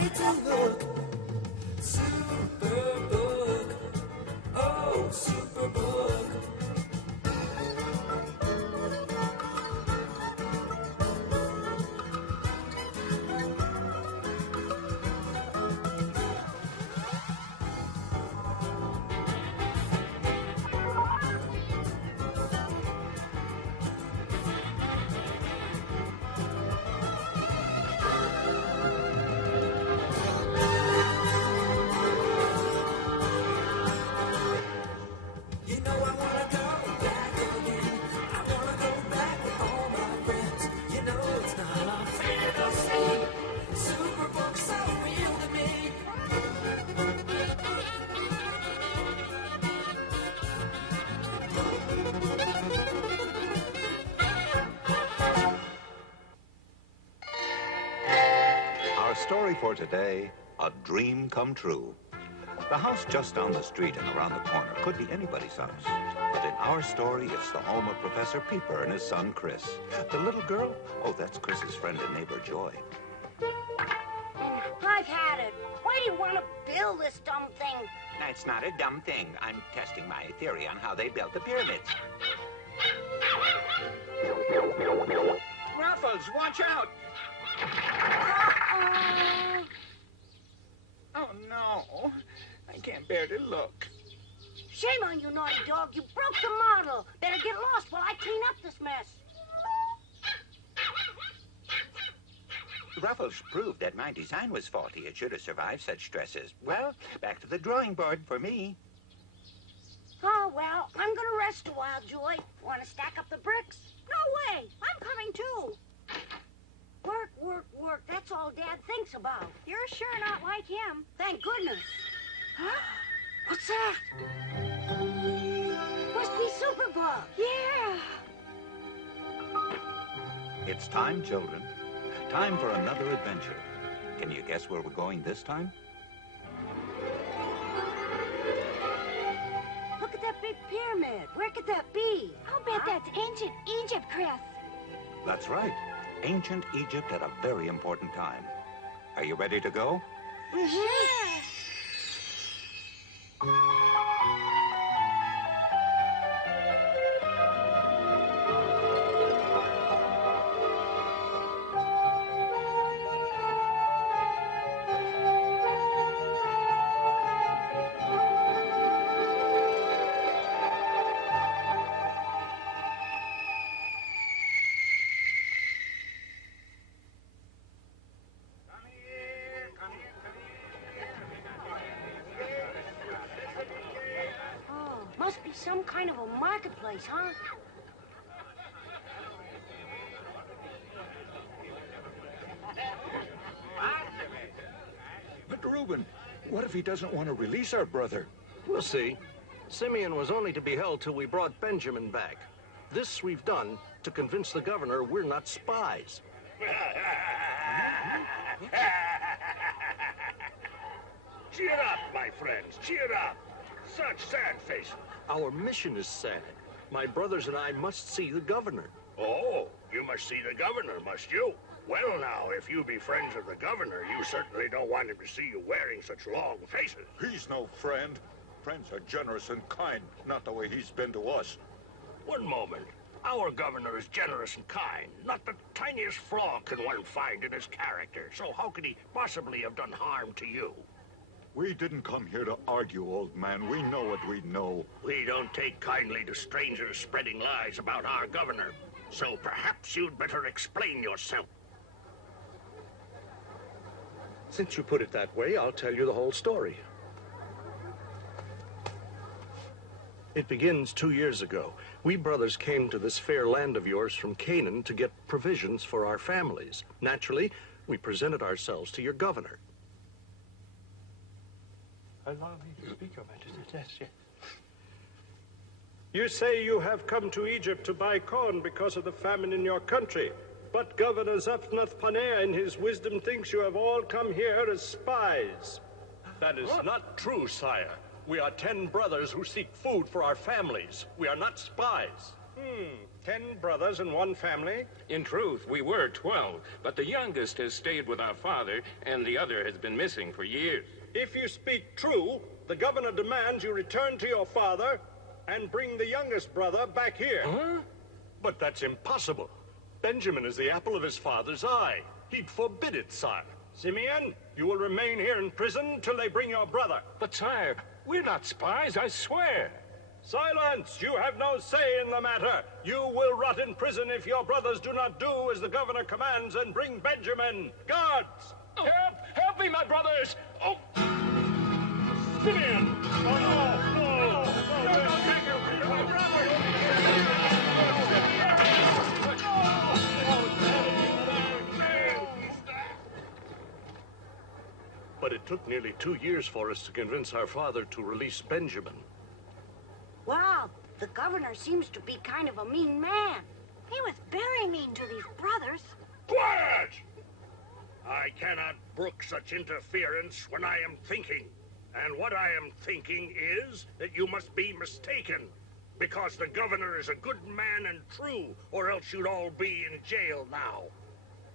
way to look. Superbook, oh, Superbook. Our story for today, a dream come true. The house just down the street and around the corner could be anybody's house. But in our story, it's the home of Professor Peeper and his son, Chris. The little girl? Oh, that's Chris's friend and neighbor, Joy. I've had it. Why do you want to build this dumb thing? It's not a dumb thing. I'm testing my theory on how they built the pyramids. Ruffles, watch out! Uh-oh. Oh, no. I can't bear to look. Shame on you, naughty dog. You broke the model. Better get lost while I clean up this mess. Ruffles proved that my design was faulty. It should have survived such stresses. Well, back to the drawing board for me. Oh, well, I'm gonna rest a while, Joy. Want to stack up the bricks? No way. I'm coming too. Work, work, work. That's all Dad thinks about. You're sure not like him. Thank goodness. What's that? Must be Superbook. Yeah. It's time, children. Time for another adventure. Can you guess where we're going this time? Look at that big pyramid. Where could that be? I'll bet that's ancient Egypt, Chris. That's right. Ancient Egypt at a very important time. Are you ready to go? Mm-hmm. Must be some kind of a marketplace, huh? But Reuben, what if he doesn't want to release our brother? We'll see. Simeon was only to be held till we brought Benjamin back. This we've done to convince the governor we're not spies. Cheer up, my friends, cheer up. Such sad faces. Our mission is sad. My brothers and I must see the governor. Oh, you must see the governor, must you? Well, now, if you be friends of the governor, you certainly don't want him to see you wearing such long faces. He's no friend. Friends are generous and kind, not the way he's been to us. One moment. Our governor is generous and kind. Not the tiniest flaw can one find in his character. So how could he possibly have done harm to you? We didn't come here to argue, old man. We know what we know. We don't take kindly to strangers spreading lies about our governor. So perhaps you'd better explain yourself. Since you put it that way, I'll tell you the whole story. It begins 2 years ago. We brothers came to this fair land of yours from Canaan to get provisions for our families. Naturally, we presented ourselves to your governor. Allow me to speak, Your Majesty. Yes, yes. You say you have come to Egypt to buy corn because of the famine in your country. But Governor Zapnath-Paneah in his wisdom thinks you have all come here as spies. That is not true, sire. We are 10 brothers who seek food for our families. We are not spies. 10 brothers in one family? In truth, we were 12, but the youngest has stayed with our father, and the other has been missing for years. If you speak true, the governor demands you return to your father and bring the youngest brother back here. Huh? But that's impossible. Benjamin is the apple of his father's eye. He'd forbid it, sire. Simeon, you will remain here in prison till they bring your brother. But, sire, we're not spies, I swear. Silence! You have no say in the matter. You will rot in prison if your brothers do not do as the governor commands and bring Benjamin. Guards! Oh, help me, my brothers! Oh! Simeon! Oh, But it took nearly 2 years for us to convince our father to release Benjamin. Wow, the governor seems to be kind of a mean man. He was very mean to these brothers. Quiet! I cannot brook such interference when I am thinking. And what I am thinking is that you must be mistaken. Because the governor is a good man and true, or else you'd all be in jail now.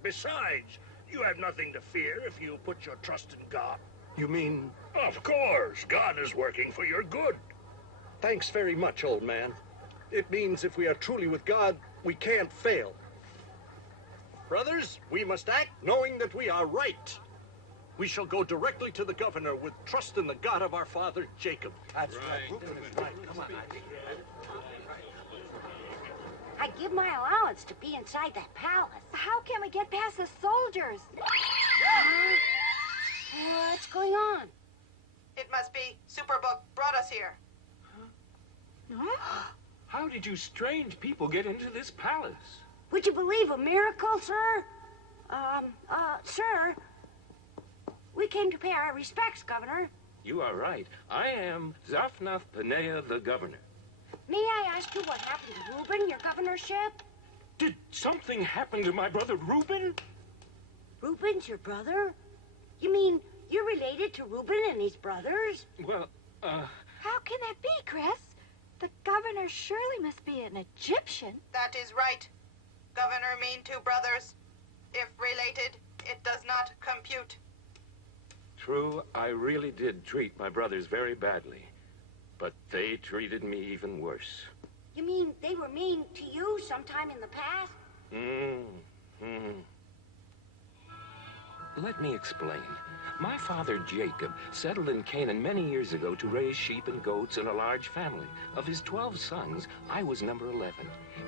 Besides, you have nothing to fear if you put your trust in God. You mean? Of course, God is working for your good. Thanks very much, old man. It means if we are truly with God, we can't fail. Brothers, we must act knowing that we are right. We shall go directly to the governor with trust in the God of our father, Jacob. That's right. Come on. I give my allowance to be inside that palace. How can we get past the soldiers? What's going on? It must be Superbook brought us here. How did you strange people get into this palace? Would you believe a miracle, sir? Sir, we came to pay our respects, Governor. You are right. I am Zaphnath Paneah, the governor. May I ask you what happened to Reuben, your governorship? Did something happen to my brother Reuben? Reuben's your brother? You mean you're related to Reuben and his brothers? Well, How can that be, Chris? The governor surely must be an Egyptian. That is right. Governor mean two brothers. If related, it does not compute. True, I really did treat my brothers very badly. But they treated me even worse. You mean they were mean to you sometime in the past? Let me explain. My father, Jacob, settled in Canaan many years ago to raise sheep and goats in a large family. Of his 12 sons, I was number 11.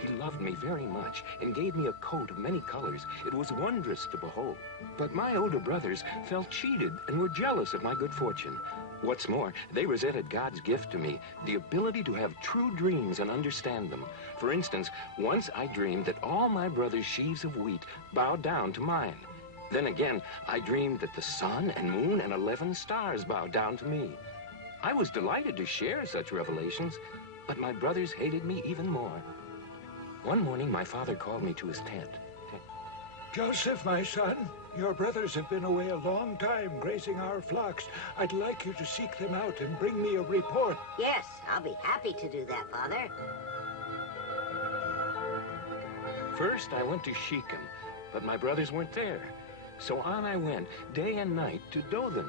He loved me very much and gave me a coat of many colors. It was wondrous to behold. But my older brothers felt cheated and were jealous of my good fortune. What's more, they resented God's gift to me, the ability to have true dreams and understand them. For instance, once I dreamed that all my brothers' sheaves of wheat bowed down to mine. Then again, I dreamed that the sun and moon and 11 stars bowed down to me. I was delighted to share such revelations, but my brothers hated me even more. One morning, my father called me to his tent. Joseph, my son, your brothers have been away a long time grazing our flocks. I'd like you to seek them out and bring me a report. Yes, I'll be happy to do that, Father. First, I went to Shechem, but my brothers weren't there. So on I went, day and night, to Dothan.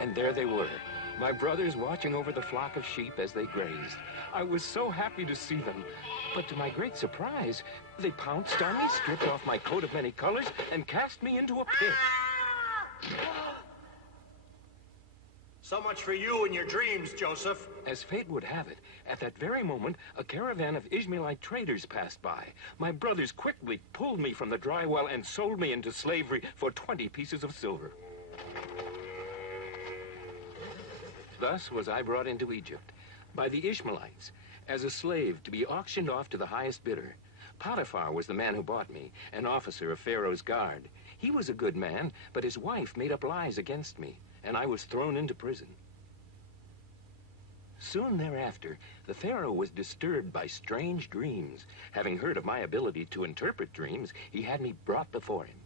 And there they were, my brothers watching over the flock of sheep as they grazed. I was so happy to see them. But to my great surprise, they pounced on me, stripped off my coat of many colors, and cast me into a pit. So much for you and your dreams, Joseph. As fate would have it, at that very moment, a caravan of Ishmaelite traders passed by. My brothers quickly pulled me from the dry well and sold me into slavery for 20 pieces of silver. Thus was I brought into Egypt by the Ishmaelites as a slave to be auctioned off to the highest bidder. Potiphar was the man who bought me, an officer of Pharaoh's guard. He was a good man, but his wife made up lies against me, and I was thrown into prison. Soon thereafter, the Pharaoh was disturbed by strange dreams. Having heard of my ability to interpret dreams, he had me brought before him.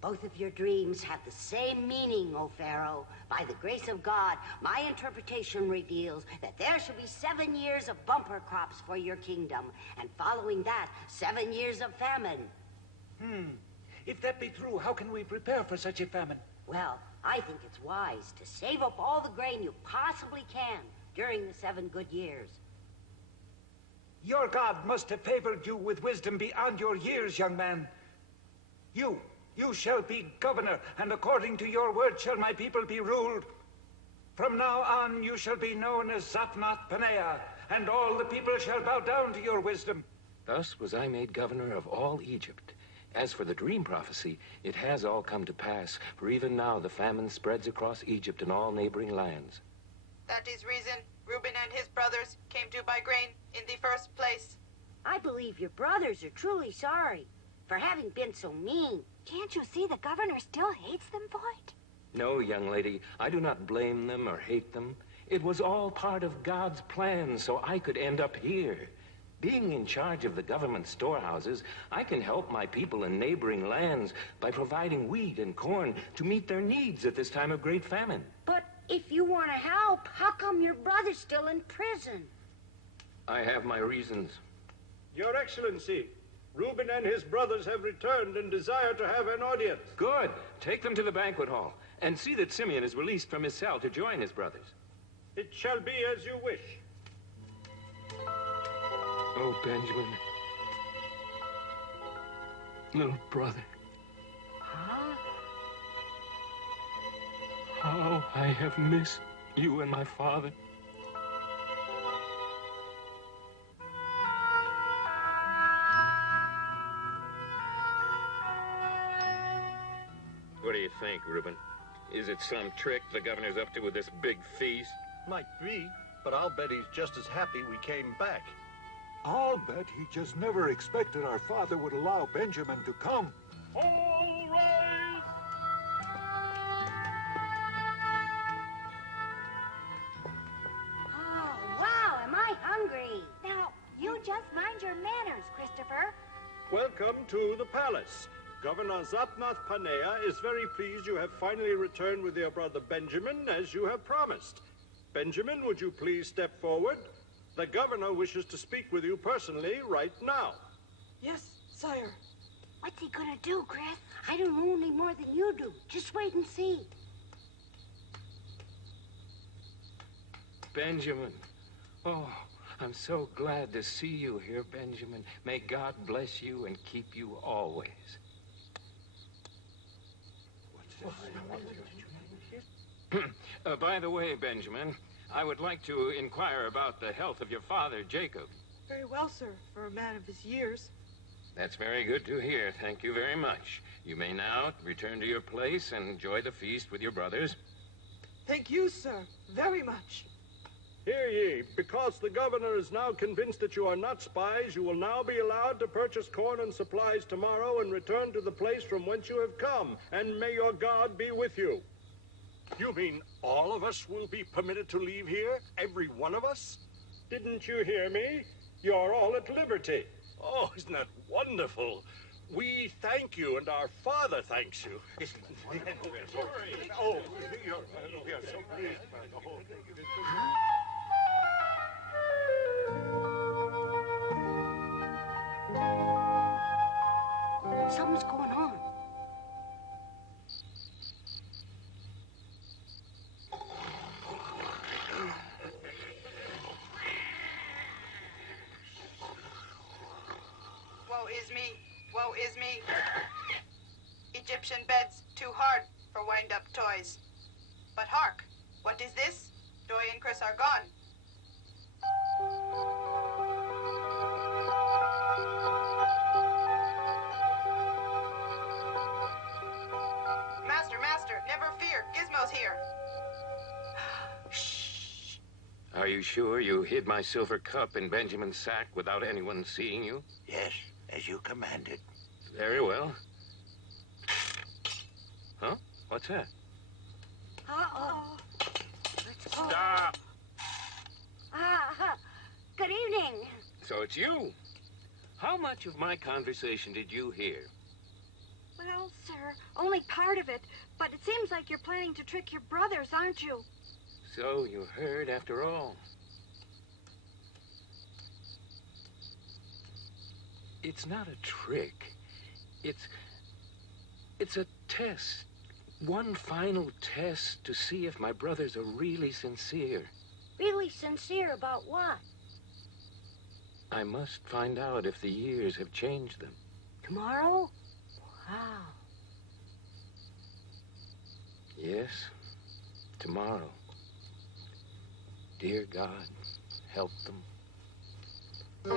Both of your dreams have the same meaning, O Pharaoh. By the grace of God, my interpretation reveals that there shall be 7 years of bumper crops for your kingdom, and following that, 7 years of famine. If that be true, how can we prepare for such a famine? Well, I think it's wise to save up all the grain you possibly can during the 7 good years. Your God must have favored you with wisdom beyond your years, young man. You shall be governor, and according to your word shall my people be ruled. From now on you shall be known as Zaphnath-Paneah, and all the people shall bow down to your wisdom. Thus was I made governor of all Egypt. As for the dream prophecy, it has all come to pass, for even now the famine spreads across Egypt and all neighboring lands. That is reason Reuben and his brothers came to buy grain in the first place. I believe your brothers are truly sorry for having been so mean. Can't you see the governor still hates them for it? No, young lady, I do not blame them or hate them. It was all part of God's plan so I could end up here. Being in charge of the government storehouses, I can help my people in neighboring lands by providing wheat and corn to meet their needs at this time of great famine. But if you want to help, how come your brother's still in prison? I have my reasons. Your Excellency, Reuben and his brothers have returned and desire to have an audience. Good. Take them to the banquet hall and see that Simeon is released from his cell to join his brothers. It shall be as you wish. Oh, Benjamin. Little brother. Huh? How I have missed you and my father. What do you think, Reuben? Is it some trick the governor's up to with this big feast? Might be, but I'll bet he's just as happy we came back. I'll bet he just never expected our father would allow Benjamin to come. All rise! Oh, wow, am I hungry? Now, you just mind your manners, Christopher. Welcome to the palace. Governor Zaphnath-Paneah is very pleased you have finally returned with your brother Benjamin, as you have promised. Benjamin, would you please step forward? The governor wishes to speak with you personally right now. Yes, sire. What's he gonna do, Chris? I don't know any more than you do. Just wait and see. Benjamin. Oh, I'm so glad to see you here, Benjamin. May God bless you and keep you always. By the way, Benjamin, I would like to inquire about the health of your father, Jacob. Very well, sir, for a man of his years. That's very good to hear. Thank you very much. You may now return to your place and enjoy the feast with your brothers. Thank you, sir, very much. Hear ye, because the governor is now convinced that you are not spies, you will now be allowed to purchase corn and supplies tomorrow and return to the place from whence you have come, and may your God be with you. You mean all of us will be permitted to leave here? Every one of us? Didn't you hear me? You're all at liberty. Oh, isn't that wonderful? We thank you, and our father thanks you. Oh, we are so pleased. Something's going on. Woe is me, woe is me. Egyptian beds too hard for wind-up toys. But hark, what is this? Joy and Chris are gone. Master, never fear, Gizmo's here. Shh. Are you sure you hid my silver cup in Benjamin's sack without anyone seeing you? Yes, as you commanded. Very well. Huh? What's that? Uh-oh. Stop! Good evening. So it's you. How much of my conversation did you hear? Well, sir, only part of it. But it seems like you're planning to trick your brothers, aren't you? So you heard after all. It's not a trick. It's a test. One final test to see if my brothers are really sincere. Really sincere about what? I must find out if the years have changed them. Tomorrow? Wow. Yes, tomorrow. Dear God, help them. They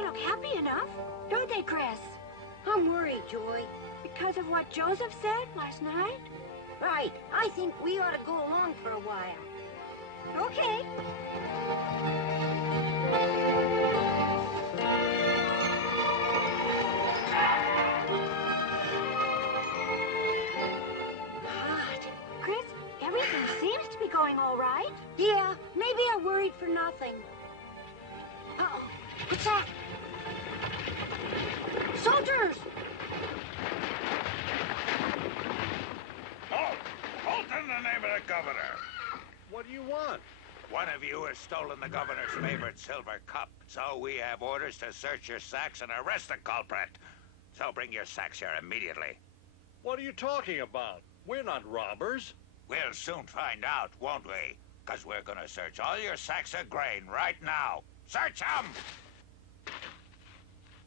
look happy enough, don't they, Chris? I'm worried, Joy. Because of what Joseph said last night? Right. I think we ought to go along for a while. Okay. Chris, everything seems to be going all right. Yeah, maybe I worried for nothing. Uh-oh. What's that? Soldiers! Halt in the name of the governor. What do you want? One of you has stolen the governor's favorite silver cup, so we have orders to search your sacks and arrest the culprit. So bring your sacks here immediately. What are you talking about? We're not robbers. We'll soon find out, won't we? Because we're going to search all your sacks of grain right now. Search them!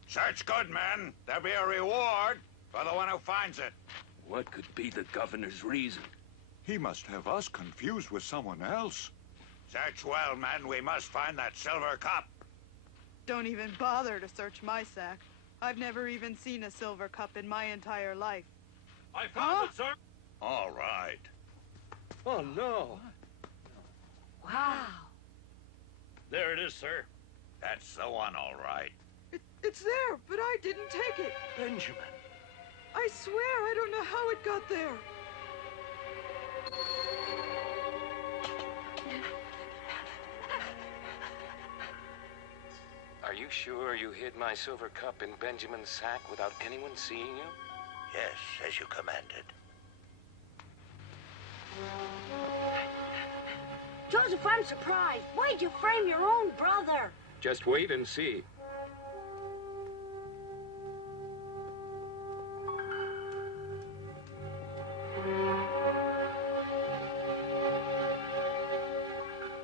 Search good, men. There'll be a reward for the one who finds it. What could be the governor's reason? He must have us confused with someone else. Search well, men. We must find that silver cup. Don't even bother to search my sack. I've never even seen a silver cup in my entire life. I found it, sir. All right. Oh, no. Wow. There it is, sir. That's the one, all right. It's there, but I didn't take it. Benjamin. I swear I don't know how it got there. Are you sure you hid my silver cup in Benjamin's sack without anyone seeing you? Yes, as you commanded. Joseph, I'm surprised. Why'd you frame your own brother? Just wait and see.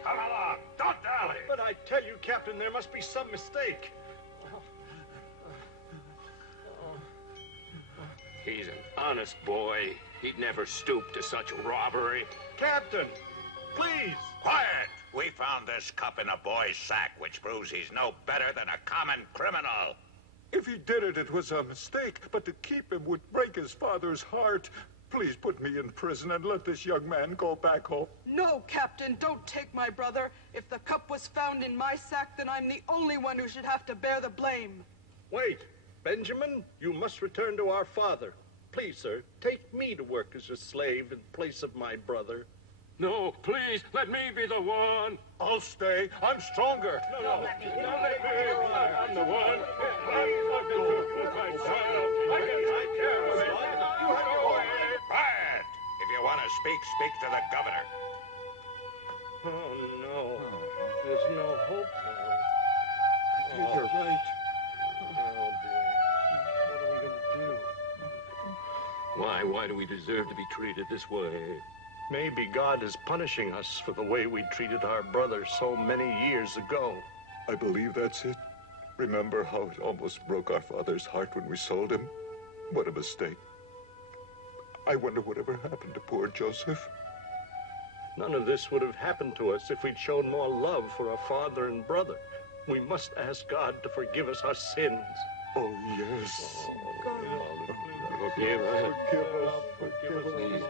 Come along. Don't dally. But I tell you, Captain, there must be some mistake. He's an honest boy. He'd never stoop to such robbery. Captain, please. Quiet! We found this cup in a boy's sack, which proves he's no better than a common criminal. If he did it, it was a mistake, but to keep him would break his father's heart. Please put me in prison and let this young man go back home. No, Captain, don't take my brother. If the cup was found in my sack, then I'm the only one who should have to bear the blame. Wait. Benjamin, you must return to our father. Please, sir, take me to work as a slave in place of my brother. No, please, let me be the one. I'll stay. I'm stronger. No, let me be. I'm the one. Please, let me do my child. I can take care of it. Quiet! If you want to speak to the governor. Oh, no. There's no hope now. You're right. Oh, dear. What are we going to do? Why do we deserve to be treated this way? Maybe God is punishing us for the way we treated our brother so many years ago. I believe that's it. Remember how it almost broke our father's heart when we sold him? What a mistake. I wonder whatever happened to poor Joseph. None of this would have happened to us if we'd shown more love for our father and brother. We must ask God to forgive us our sins. Oh, yes. Forgive us. Forgive us. Please.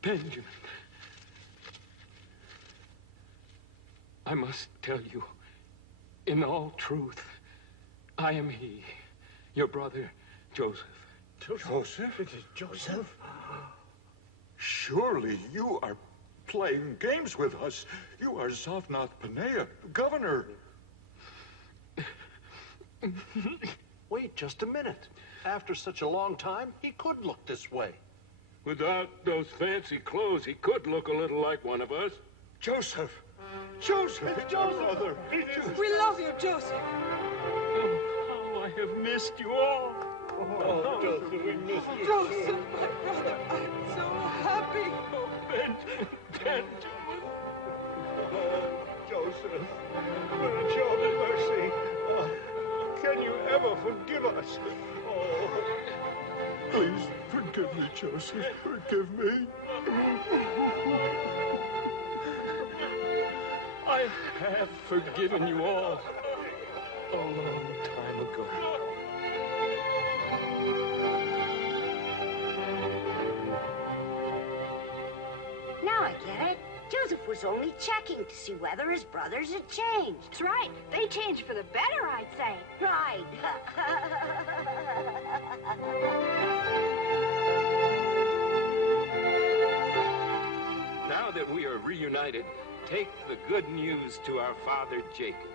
Benjamin. I must tell you, in all truth, I am he, your brother, Joseph. Joseph? It is Joseph? Surely you are playing games with us. You are Zavnath Paneah, governor. Wait just a minute. After such a long time, he could look this way. Without those fancy clothes, he could look a little like one of us. Joseph! Joseph! It's Joseph! We love you, Joseph. Oh, how I have missed you all. Oh, Joseph, we miss you. Joseph, my brother, I'm so happy. Oh, Benjamin. Oh, Joseph, show me mercy. Can you ever forgive us? Oh, please forgive me, Joseph. Forgive me. I have forgiven you all a long time ago. Now I get it. Joseph was only checking to see whether his brothers had changed. That's right. They changed for the better, I'd say. Right. Now that we are reunited, take the good news to our father Jacob.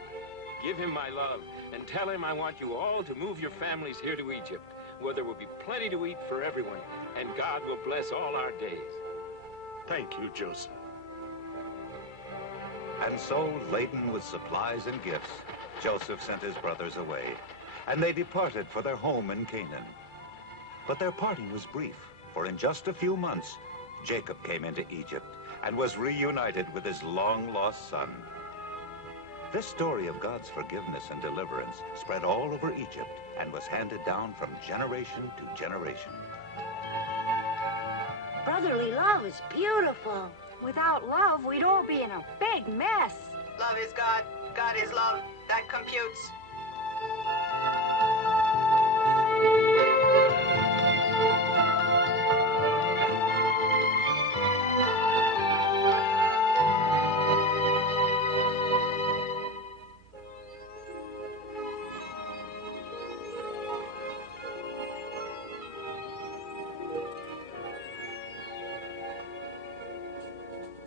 Give him my love and tell him I want you all to move your families here to Egypt, where there will be plenty to eat for everyone, and God will bless all our days. Thank you, Joseph. And so, laden with supplies and gifts, Joseph sent his brothers away, and they departed for their home in Canaan. But their parting was brief, for in just a few months, Jacob came into Egypt and was reunited with his long-lost son. This story of God's forgiveness and deliverance spread all over Egypt and was handed down from generation to generation. Brotherly love is beautiful. Without love, we'd all be in a big mess. Love is God. God is love. That computes.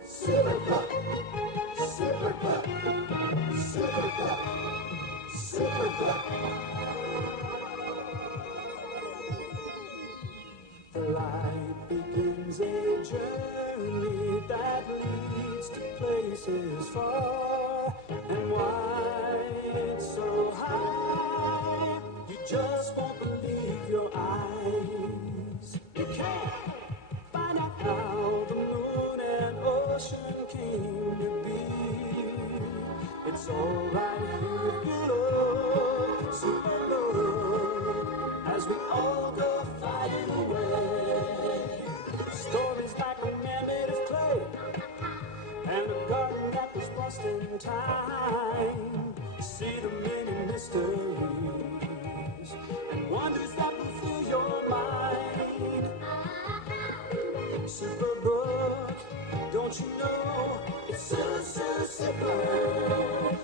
Superbook, Superbook, Superbook, Superbook. The light begins a journey that leads to places far. And why it's so high, you just won't believe your eyes. You can't find out how the moon and ocean came to be. It's all right here below, Superbook, as we all go fighting away. Stories like a man made of clay, and a garden that was lost in time. See the many mysteries and wonders that will fill your mind. Superbook, don't you know it's so super?